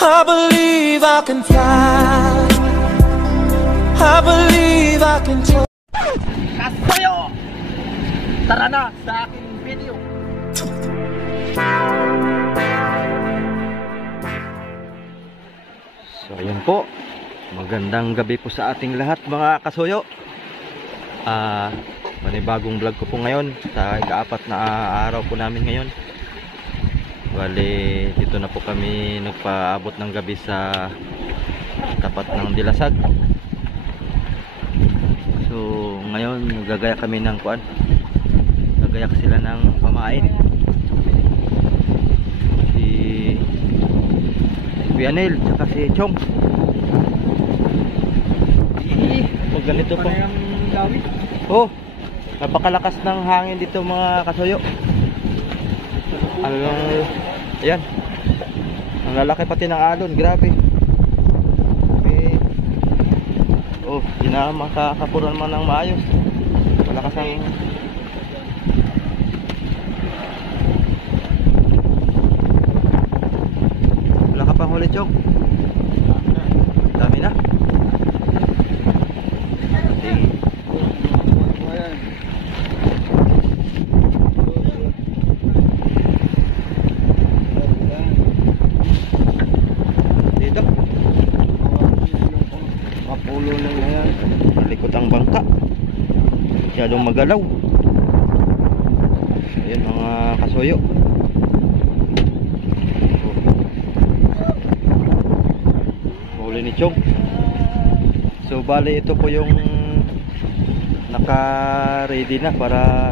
I believe I can fly. I believe I can fly. Kasayo! Tara na sa aking video. So ayun po, magandang gabi po sa ating lahat mga kasuyo. Manibagong vlog ko po ngayon sa ika-4 na araw po namin ngayon. Bali, dito na po kami nagpaabot ng gabi sa tapat ng Dilasag. So ngayon gagaya kami ng kuan. Gagayak sila ng pamain. Si Pianel at si Chong. Pag ganito po. Oh, napakalakas ng hangin dito mga kasuyo. Ayan, ang lalaki pati ng alon, grabe. Oh, di na makakapuran man ng maayos. Malakas ang wala ka pang huli, Chong. Dami na. Mapulo na yan. Malikot ang bangka. Masyadong magalaw. Ayan mga kasuyo. Huli ni Chong. So bali ito po yung naka-ready na para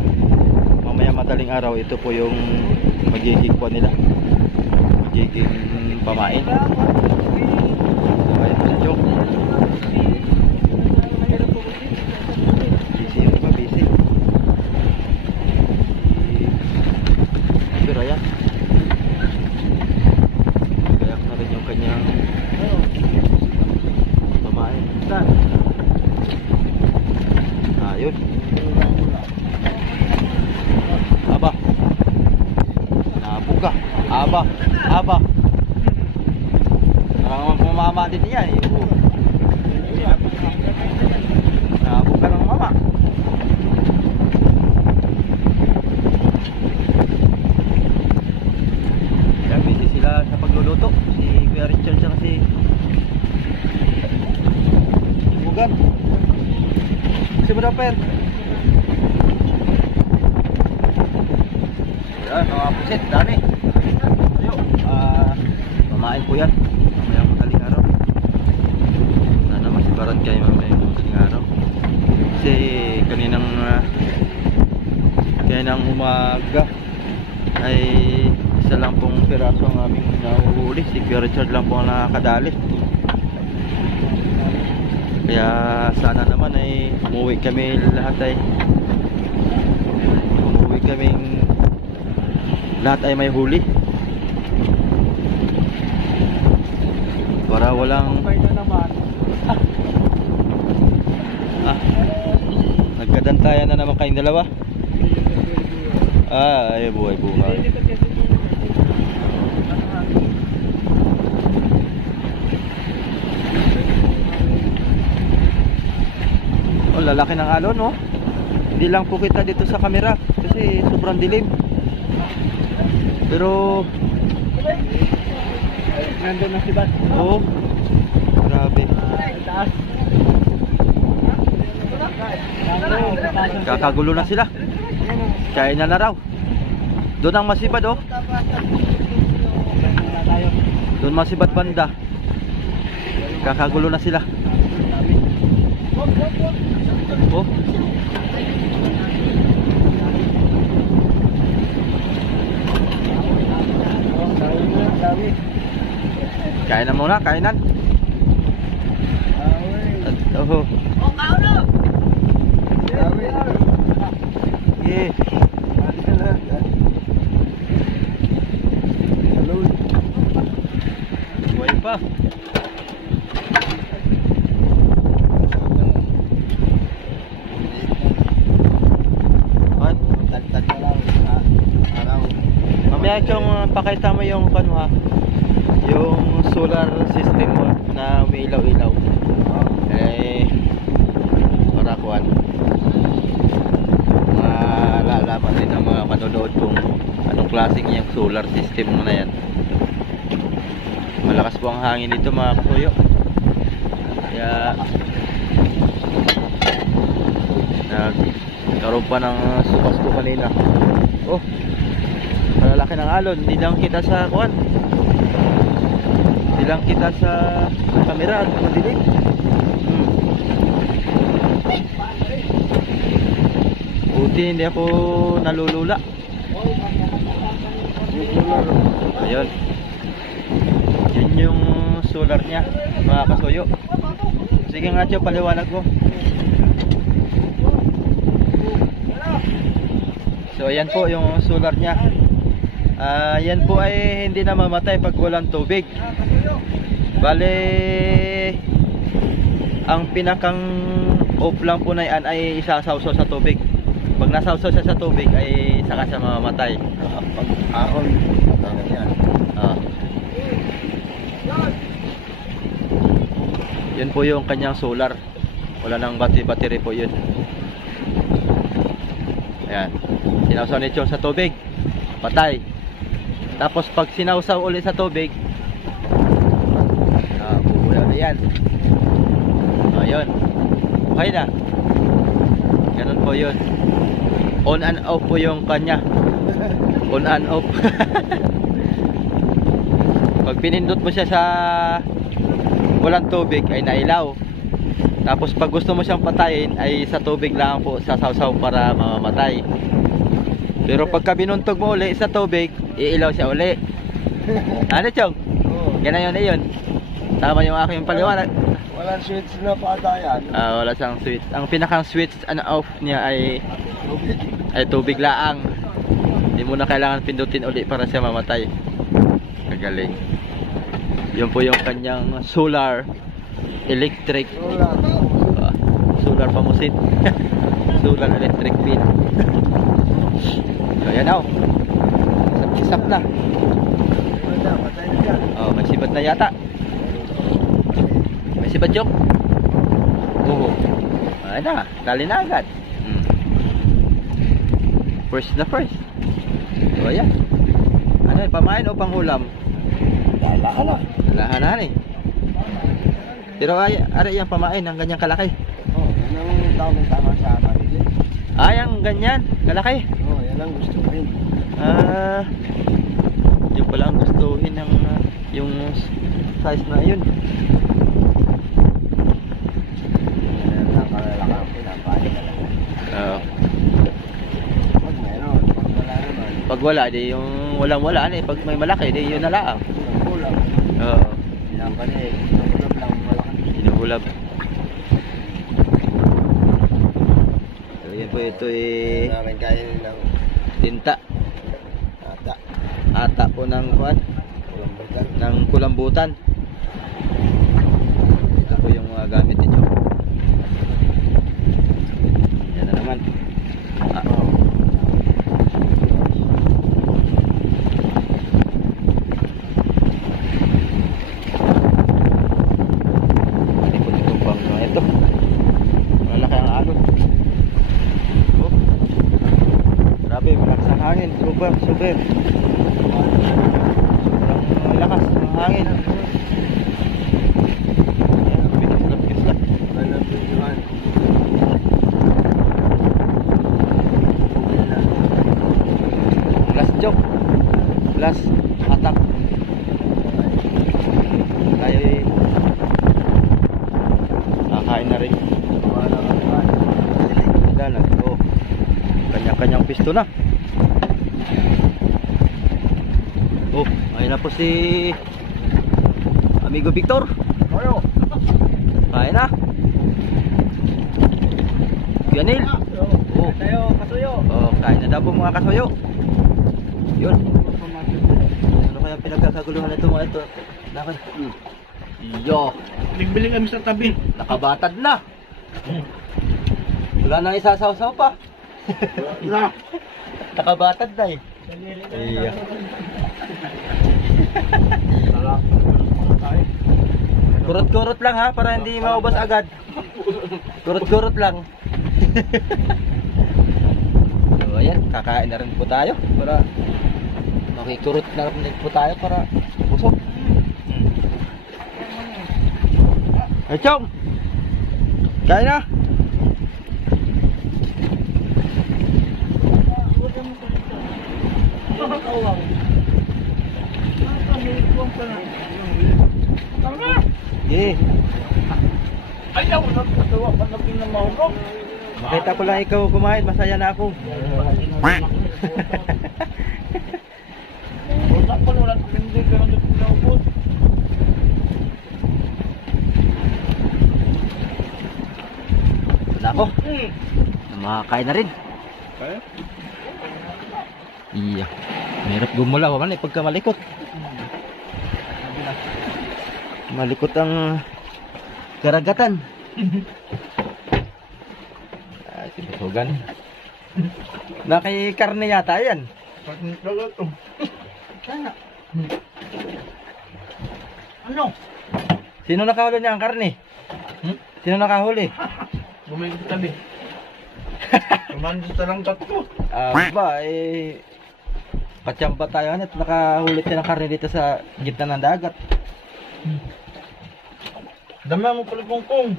mamaya madaling araw. Ito po yung magiging po nila. Magiging pamain. Ayan si Chong. Ayan, gayak na rin yung kanyang pamain. Ayun. Aba, nabuga. Aba parang mama din niya eh. Nabuga ng mama. Sa pagluluto si Kuya Richard at si Bugan. Si Mudaper. Yan, mga pusit, dami. Ayo, mamain po yan mamayang madaling araw. Sana masibaran kayo mamayang madaling araw. Kasi kaninang umaga ay isa lang pong piraso ang aming nahuhuli. Si Kuya Richard lang po ang nakakadali. Kaya sana naman ay umuwi kami lahat ay may huli para walang nagkadantayan na naman kayong dalawa. Ay buhay. Oh, lalaki ng alon, no? Hindi lang po kita dito sa camera kasi sobrang dilim. Pero nandun na si Bat. Oo. Grabe. Kakagulo na sila. Kaya na raw. Doon ang masibad, oh. Doon masibad banda. Kakagulo na sila. Oh. Kainan muna, kainan. Oh. Oh, kauno. Yeah. Buhay pa. Mamaya Chong, pakita mo yung pan mo ha. yung solar system mo na umiilaw-ilaw para kuan malalaman din ng mga manonood kung anong klaseng yung solar system mo na yan. Malakas po ang hangin dito mga kasuyo, kaya nagkaroon pa ng sukas ko kanina. Oh, malalaki ng alon. Hindi lang kita sa kuan, hindi lang kita sa camera at madilim. Buti hindi ako nalulula. Ayun, yun yung solar nya mga kasuyo. Sige nga Chong, paliwanag mo. So ayan po yung solar nya. Yan po ay hindi na mamatay pag walang tubig. Bale, ang pinakang off lang po na yan ay isasawsaw sa tubig. Pag nasawsaw siya sa tubig ay saka siya mamamatay. Pag ahon, matanggal yan. Yun po yung kanyang solar. Wala nang battery po yun. Ayan, sinawsaw ni Chong sa tubig, patay. Tapos pag sinawsaw ulit sa tubig, bubuya na yan. Ayun, okay na. Ganun po yun. On and off po yung kanya. On and off. Pag pinindot mo siya sa walang tubig ay nailaw. Tapos pag gusto mo siyang patayin ay sa tubig lang po sasawsaw para mamamatay. Pero pagka binuntog mo uli sa tubig, iilaw siya uli. Ano Chong? Ganun yun. Tama yung aking paliwanag. Walang switch na patayan. Wala siyang switch. Ang pinakang switch and off niya ay tubig laang. Hindi mo na kailangan pindutin uli para siya mamatay. Kagaling. Yun po yung kanyang solar electric. Solar pamusit. Solar electric pin. So yan o. Isap na. May sibat na yata. May sibat Chong. Oo. Ay na, dali na agad. First na first. So ayan. Ano yung pamain o pangulam? Lahanan eh. Pero ay yung pamain ng ganyang kalaki. Yan ang tama sa amin. Ang ganyan, kalaki. Yan ang gusto ko rin. Yung pala ang gustuhin ng yung size na yun. Yan ang kalalaki ang pinapain na lang. Pag meron, pag wala naman. Pag wala, di yung walang-wala eh. Pag may malaki, di yun na lang. Kulang. Pinapanig. Kulab lang malaki. Hinahulab. So yan po, ito eh namin kainin ng tinta. Ata po ng kuwan, kulambutan. ng kulambutan. Ito po yung gamit nito. Yan na naman. Ito pang ito. Malaki ang alon. Oh. Grabe, malakas ang hangin. Super. Sobrang lakas ng hangin. Bigas-bigas. Last joke. Last attack. Tayo kakain na rin. Kanya-kanyang pisto na. Ayun na po si Amigo Victor. Kain na. Ganil. Kain na daw po mga kasuyo. Yun. Ano kaya pinagkakaguluhan ito mga ito? Iyo. Bili kami sa tabi. Nakabatad na. Wala nang isasaw-saw pa. Nakabatad na eh. Iya. Kurot-kurot lang ha, para hindi maubos agad. Kurot-kurot lang. So ayan, kakain na rin po tayo para makikurot na rin po tayo para busog. Hey Chong! Kain na! Yeah. Ayaw na patawa pa na pinamahulog. Makita ko lang ikaw kumain, masaya na ako. Wala pa wala hindi ka nang pinabot. Wala ko. Makakain na rin. Kaya? Iya. Mahirap gumula pa man eh pagka malikot. Malikot ang karagatan. Ay, sinusugan. Nakikarne yata yan. Ano? Sino nakahuli niya ang karne? Sino nakahuli? Bumili kami. Kumandis na lang tatlo. Ba, patyamba tayo at nakahuli tayo ng karne dito sa gitna ng dagat. Dami mo pala kongkong.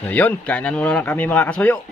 So yun, kainan muna lang kami mga kasuyo.